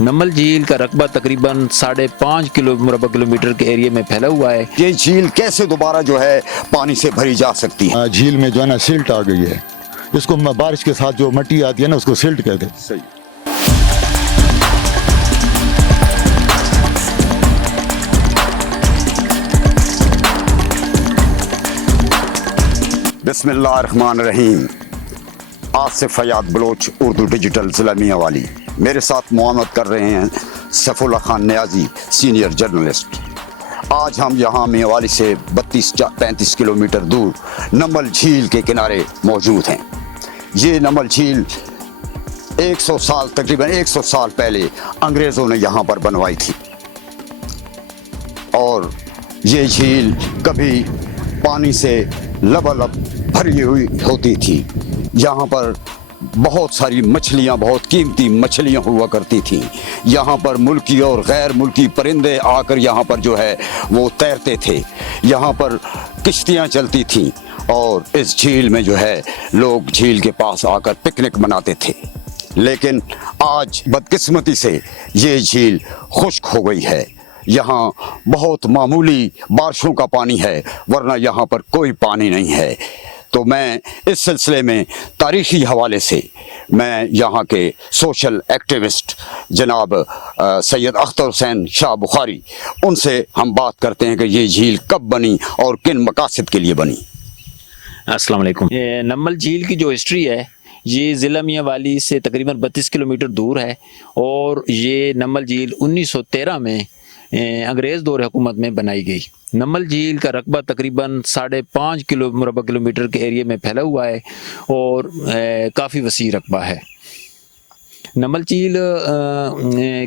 नम्बल झील का रकबा तकरीबन 5.5 मुरबा किलोमीटर के एरिया में फैला हुआ है। ये झील कैसे दोबारा जो है पानी से भरी जा सकती है? झील में जो है ना सिल्ट आ गई है, इसको बारिश के साथ जो मट्टी आती है ना उसको सिल्ट कहते हैं। सही। बिस्मिल्लाहिर्रहमानिर्रहीम। Asif Fayad Bloch, Urdu digital ज़िला मियांवाली। मेरे साथ मुआमत कर रहे हैं सैफुल्लाह खान नियाज़ी, सीनियर जर्नलिस्ट। आज हम यहाँ मियांवाली से 32-35 किलोमीटर दूर नम्बल झील के किनारे मौजूद हैं। ये नम्बल झील 100 साल, तकरीबन 100 साल पहले अंग्रेज़ों ने यहाँ पर बनवाई थी और ये झील कभी पानी से लबालब भरी हुई होती थी। यहाँ पर बहुत सारी मछलियाँ, बहुत कीमती मछलियाँ हुआ करती थीं। यहाँ पर मुल्की और गैर मुल्की परिंदे आकर यहाँ पर जो है वो तैरते थे। यहाँ पर किश्तियाँ चलती थीं और इस झील में जो है लोग झील के पास आकर पिकनिक मनाते थे। लेकिन आज बदकिस्मती से ये झील खुश्क हो गई है। यहाँ बहुत मामूली बारिशों का पानी है, वरना यहाँ पर कोई पानी नहीं है। तो मैं इस सिलसिले में तारीख़ी हवाले से मैं यहाँ के सोशल एक्टिविस्ट जनाब सैयद अख्तर हुसैन शाह बुखारी, उनसे हम बात करते हैं कि ये झील कब बनी और किन मकासद के लिए बनी। अस्सलाम वालेकुम। नम्बल झील की जो हिस्ट्री है ये ज़िला मियांवाली से तकरीबन 32 किलोमीटर दूर है और ये नम्बल झील 1913 में अंग्रेज़ दौर हुकूमत में बनाई गई। नम्बल झील का रकबा तकरीबन 5.5 मुरबा किलोमीटर के एरिया में फैला हुआ है और काफ़ी वसी रकबा है। नम्बल झील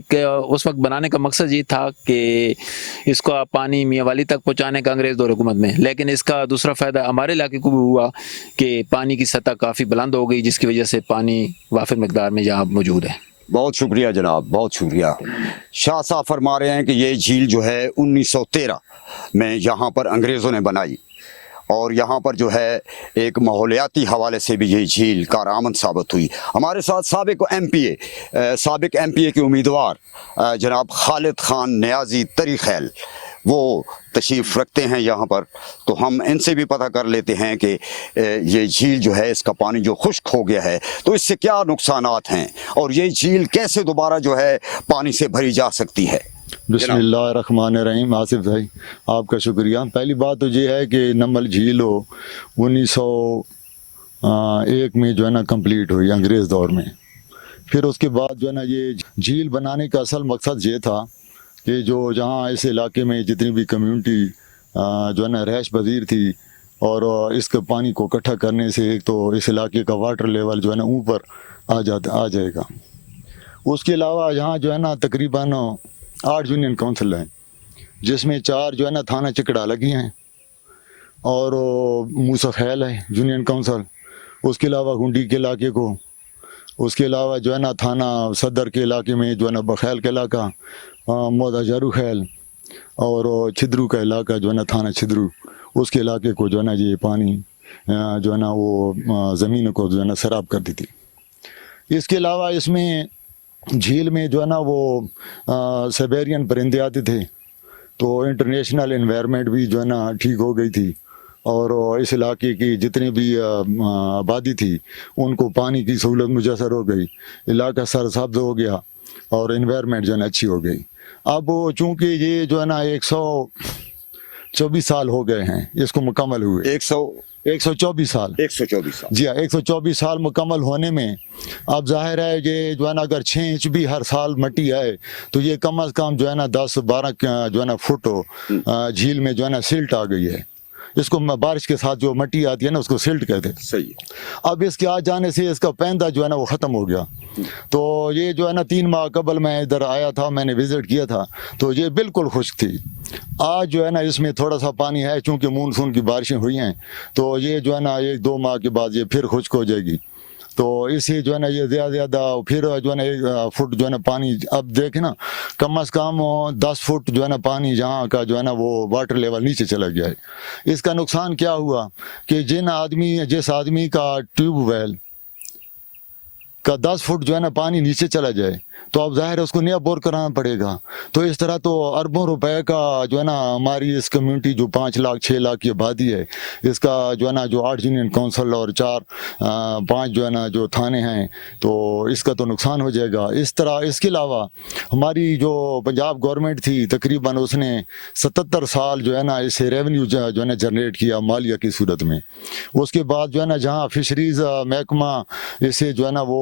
के उस वक्त बनाने का मकसद ये था कि इसका पानी मियांवाली तक पहुँचाने का अंग्रेज़ दौर हुकूमत में, लेकिन इसका दूसरा फ़ायदा हमारे इलाके को भी हुआ कि पानी की सतह काफ़ी बुलंद हो गई, जिसकी वजह से पानी वाफिर मकदार में यहाँ मौजूद है। बहुत शुक्रिया जनाब, बहुत शुक्रिया। शाह साहब फरमा रहे हैं कि ये झील जो है 1913 में यहाँ पर अंग्रेज़ों ने बनाई और यहाँ पर जो है एक माहौलियाती हवाले से भी ये झील कारआमद साबित हुई। हमारे साथ साबिक एमपीए के उम्मीदवार जनाब खालिद खान नियाज़ी तरी खैल, वो तशरीफ़ रखते हैं यहाँ पर। तो हम इनसे भी पता कर लेते हैं कि ये झील जो है इसका पानी जो खुश्क हो गया है तो इससे क्या नुकसानात हैं और ये झील कैसे दोबारा जो है पानी से भरी जा सकती है। बिस्मिल्लाहिर्रहमानिर्रहीम। आसिफ भाई आपका शुक्रिया। पहली बात तो ये है कि नम्बल झील 1901 में जो है ना कंप्लीट हुई अंग्रेज़ दौर में। फिर उसके बाद जो है ना ये झील बनाने का असल मकसद ये था कि जो जहाँ इस इलाके में जितनी भी कम्यूनिटी जो है ना रहायश पजीर थी और इसके पानी को इकट्ठा करने से एक तो इस इलाके का वाटर लेवल जो है ना ऊपर आ जाएगा। उसके अलावा यहाँ जो है ना तकरीबन 8 यूनियन काउंसिल हैं, जिसमें 4 जो है ना थाना चिकड़ा लगी हैं और मूसा खैल है यूनियन काउंसिल। उसके अलावा गुंडी के इलाके को, उसके अलावा जो है ना थाना सदर के इलाके में जो है ना बखैल का इलाका, मोदा जारू खैल और छिद्रू का इलाका जो है ना थाना छिद्रू, उसके इलाके को जो है ना ये पानी जो है ना वो ज़मीन को जो है ना सैराब कर दी थी। इसके अलावा इसमें झील में जो है ना वो साइबेरियन परिंदे आते थे, तो इंटरनेशनल एनवायरनमेंट भी जो है ना ठीक हो गई थी और इस इलाके की जितनी भी आबादी थी उनको पानी की सहूलत मुयसर हो गई, इलाका सरसब्ज हो गया और एनवायरनमेंट जो है ना अच्छी हो गई। अब चूँकि ये जो है ना 124 साल हो गए हैं इसको मुकम्मल हुए। 124 साल जी हाँ, 124 साल मुकम्मल होने में अब जाहिर है ये जो है ना अगर 6 इंच भी हर साल मट्टी आए तो ये कम अज़ कम जो है ना 10-12 जो है ना फुट झील में जो है ना सिल्ट आ गई है। इसको बारिश के साथ जो मट्टी आती है ना उसको सिल्ट कहते हैं। सही। अब इसके आ जाने से इसका पैंदा जो है ना वो ख़त्म हो गया। तो ये जो है ना 3 माह कबल मैं इधर आया था, मैंने विज़िट किया था तो ये बिल्कुल खुश्क थी। आज जो है ना इसमें थोड़ा सा पानी है, चूँकि मानसून की बारिशें हुई हैं तो ये जो है ना 1-2 माह के बाद ये फिर खुश्क हो जाएगी। तो इसी जो है ना ये ज़्यादा फिर जो है ना 1 फुट जो है ना पानी अब देखें ना कम अज़ कम 10 फुट जो है ना पानी यहाँ का जो है ना वो वाटर लेवल नीचे चला गया है। इसका नुकसान क्या हुआ कि जिस आदमी का ट्यूबवेल का 10 फुट जो है ना पानी नीचे चला जाए تو اب ظاہر ہے اس کو نیا بور کرانا پڑے گا. تو اس طرح تو اربوں روپے کا جو ہے نا ہماری اس کمیونٹی جو 5 لاکھ 6 لاکھ کی آبادی ہے اس کا جو ہے نا جو 8 یونین کونسل اور 5 جو ہے نا جو تھانے ہیں تو اس کا تو نقصان ہو جائے گا. اس طرح اس کے علاوہ ہماری جو پنجاب گورنمنٹ تھی تقریباً اس نے 77 سال جو ہے نا اسے ریونیو جو ہے نا جنریٹ کیا مالیہ کی صورت میں. اس کے بعد جو ہے نا جہاں فشریز محکمہ اسے جو ہے نا وہ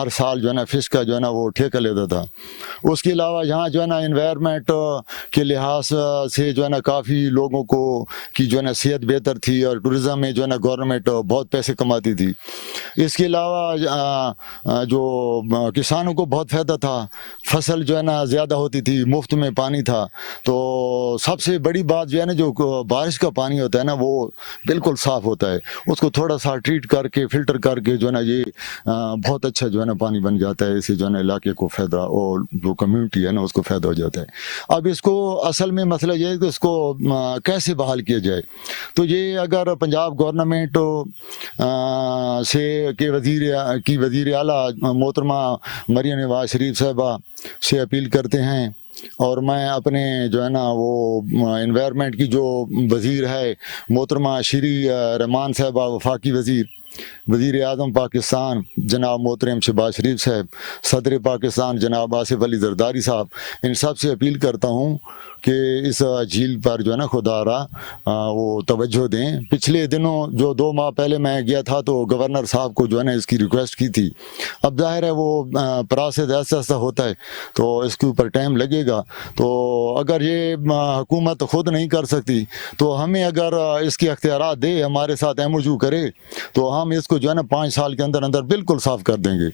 ہر سال جو ہے نا فش کا جو ہے نا وہ ٹھیکہ لیتا تھا. اس کے علاوہ یہاں جو ہے نا انوائرمنٹ کے لحاظ سے جو ہے نا کافی لوگوں کو کی جو ہے نا صحت بہتر تھی اور ٹورزم میں جو ہے نا گورنمنٹ بہت پیسے کماتی تھی. اس کے علاوہ جو کسانوں کو بہت فائدہ تھا, فصل جو ہے نا زیادہ ہوتی تھی, مفت میں پانی تھا. تو سب سے بڑی بات جو ہے نا جو بارش کا پانی ہوتا ہے نا وہ بالکل صاف ہوتا ہے, اس کو تھوڑا سا ٹریٹ کر کے فلٹر کر کے جو ہے نا یہ بہت اچھا جو ہے نا پانی بن جاتا ہے. اسے جو ہے نا علاقے کو فائدہ اور جو کمیونٹی ہے نا اس کو فائدہ ہو جاتا ہے. اب اس کو اصل میں مسئلہ یہ ہے کہ اس کو کیسے بحال کیا جائے. تو یہ اگر پنجاب گورنمنٹ سے کہ وزیر اعلیٰ محترمہ مریم نواز شریف صاحبہ سے اپیل کرتے ہیں, اور میں اپنے جو ہے نا وہ انوائرمنٹ کی جو وزیر ہے محترمہ شری رحمان صاحبہ, وفاقی وزیر اعظم پاکستان جناب محترم شہباز شریف صاحب, صدر پاکستان جناب آصف علی زرداری صاحب, ان سب سے اپیل کرتا ہوں کہ اس جھیل پر جو ہے نا خدا را وہ توجہ دیں. پچھلے دنوں جو 2 ماہ پہلے میں گیا تھا تو گورنر صاحب کو جو ہے نا اس کی ریکویسٹ کی تھی. اب ظاہر ہے وہ پروسیس ایسا ایسا ہوتا ہے تو اس کے اوپر ٹائم لگے گا. تو اگر یہ حکومت خود نہیں کر سکتی تو ہمیں اگر اس کے اختیارات دے, ہمارے ساتھ MOU کرے تو ہم اس کو جو ہے نا 5 سال کے اندر اندر بالکل صاف کر دیں گے,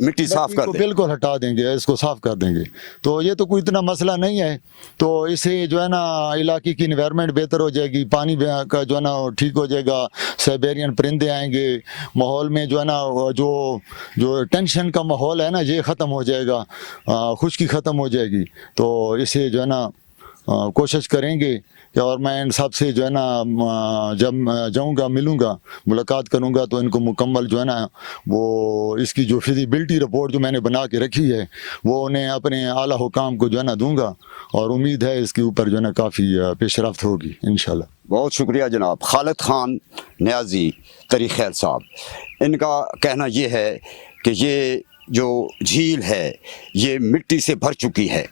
مٹی صاف کر دیں, بالکل ہٹا دیں گے, اس کو صاف کر دیں گے. تو یہ تو کوئی اتنا مسئلہ نہیں ہے. تو اسے جو ہے نا علاقے کی انوائرمنٹ بہتر ہو جائے گی, پانی کا جو ہے نا ٹھیک ہو جائے گا, سائبیرین پرندے آئیں گے, ماحول میں جو ہے نا جو ٹینشن کا ماحول ہے نا یہ ختم ہو جائے گا, خشکی ختم ہو جائے گی. تو اسے جو ہے نا کوشش کریں گے. اور میں ان سب سے جو ہے نا جب جاؤں گا ملوں گا ملاقات کروں گا تو ان کو مکمل جو ہے نا وہ اس کی جو فیزیبلٹی رپورٹ جو میں نے بنا کے رکھی ہے وہ انہیں اپنے اعلیٰ حکام کو جو ہے نا دوں گا, اور امید ہے اس کے اوپر جو ہے نا کافی پیش رفت ہوگی انشاءاللہ. بہت شکریہ جناب. خالد خان نیازی طریقیل صاحب, ان کا کہنا یہ ہے کہ یہ جو جھیل ہے یہ مٹی سے بھر چکی ہے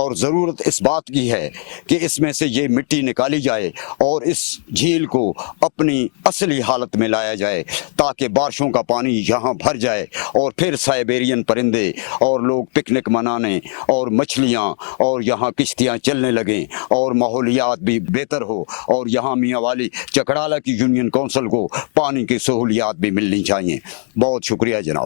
اور ضرورت اس بات کی ہے کہ اس میں سے یہ مٹی نکالی جائے اور اس جھیل کو اپنی اصلی حالت میں لایا جائے تاکہ بارشوں کا پانی یہاں بھر جائے اور پھر سائبیرین پرندے اور لوگ پکنک منانے اور مچھلیاں اور یہاں کشتیاں چلنے لگیں اور ماحولیات بھی بہتر ہو, اور یہاں میاں والی چکڑالہ کی یونین کونسل کو پانی کی سہولیات بھی ملنی چاہیے. بہت شکریہ جناب.